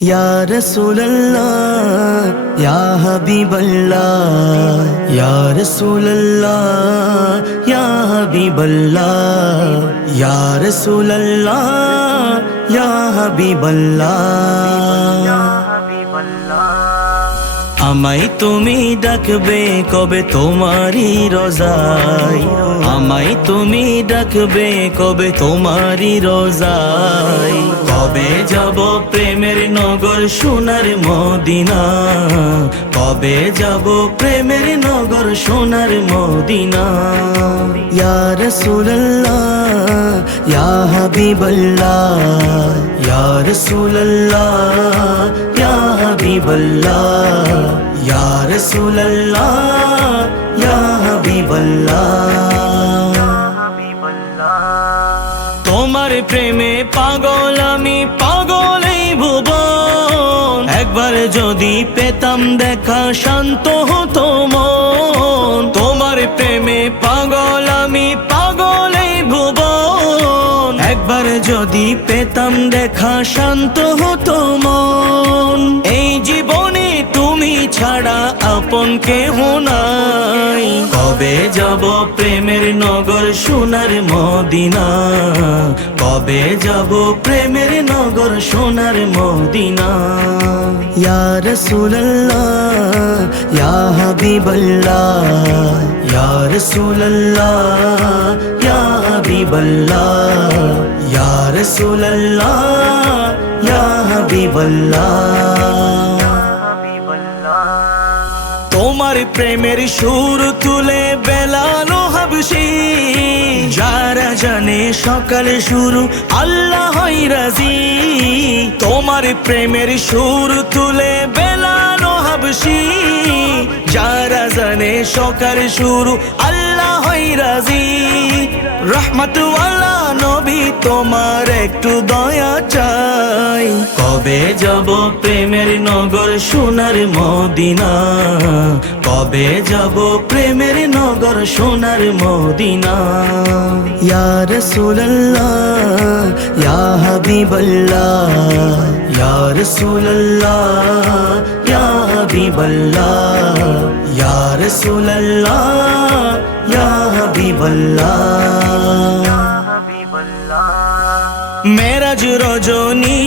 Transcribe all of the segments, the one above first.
या रसूल अल्लाह या हबीब अल्लाह या रसूल अल्लाह या हबीब अल्लाह या रसूल अल्लाह या हबीब अल्लाह। আমায় তুমি ডাকবে কবে তোমারি রোজায়, আমায় তুমি ডাকবে কবে তোমারি রোজায়। কবে যাব প্রেমের নগর সোনার মদিনা, কবে যাব প্রেমের নগর সোনার মদিনা। ইয়া রাসূলুল্লাহ ইয়া হাবিবাল্লাহ ইয়া রাসূলুল্লাহ ইয়া হাবিবাল্লাহ या रसूल अल्लाह या हबीब अल्लाह। তোমার প্রেমে পাগল আমি পাগল এই ভুবন, একবার যদি পেতাম দেখা শান্ত হতো মন। তোমার প্রেমে পাগল আমি পাগল এই ভুবন, একবার যদি পেতাম দেখা শান্ত হতো মন। এই জীবনে তুমি ছাড়া আপন কেহ নাই, কবে যাব প্রেমের নগর সোনার মদিনা, কবে যাব প্রেমের নগর সোনার মদিনা। ইয়া রাসূলুল্লাহ ইয়া হাবিবাল্লাহ ইয়া রাসূলুল্লাহ ইয়া হাবিবাল্লাহ ইয়া রাসূলুল্লাহ ইয়া হাবিবাল্লাহ। তোমার প্রেমের সুর তুলে বেলালো হাবশি, যারা জানে সকালে শুরু আল্লাহই রাজি। তোমার প্রেমের সুর তুলে বেলালো হাবশি, যারা জানে সকালে শুরু আল্লাহই রাজি। রহমতওয়ালা নবী তোমার একটু দয়া চাই, কবে যাব প্রেমের নগর সোনার মদিনা, কবে যাব প্রেমের নগর সোনার মদিনা। ইয়া রাসূলুল্লাহ ইয়া হাবিবাল্লাহ ইয়া রাসূলুল্লাহ ইয়া হাবিবাল্লাহ ইয়া রাসূলুল্লাহ ইয়া হাবিবাল্লাহ। মেরাজ রজনী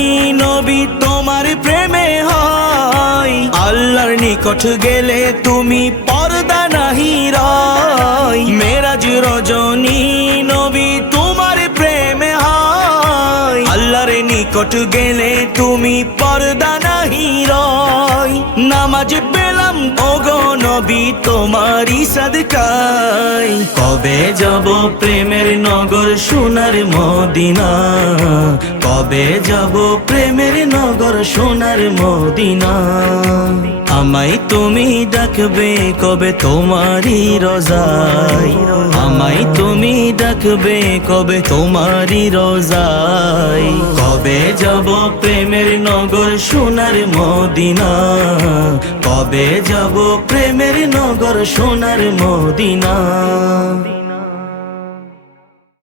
নবী তোমার প্রেমে হয়, আল্লাহর নিকট গেলে তুমি পর্দা নাহি রয়। মেরাজ রজনী নবী তোমার প্রেমে হয়, আল্লাহর নিকট গেলে তুমি পর্দা নাহি রয়। নামাজ পেলাম ওগো নবী তোমারি সাদকায়, কবে যাব প্রেমের নগর সোনার মদিনা, কবে যাব প্রেমের নগর সোনার মদিনা। আমায় তুমি ডাকবে কবে তোমারি রোজায়, আমায় তুমি ডাকবে কবে তোমারি রোজায়। কবে যাব প্রেমের নগর সোনার মদিনা, কবে যাব প্রেমের নগর সোনার মদিনা।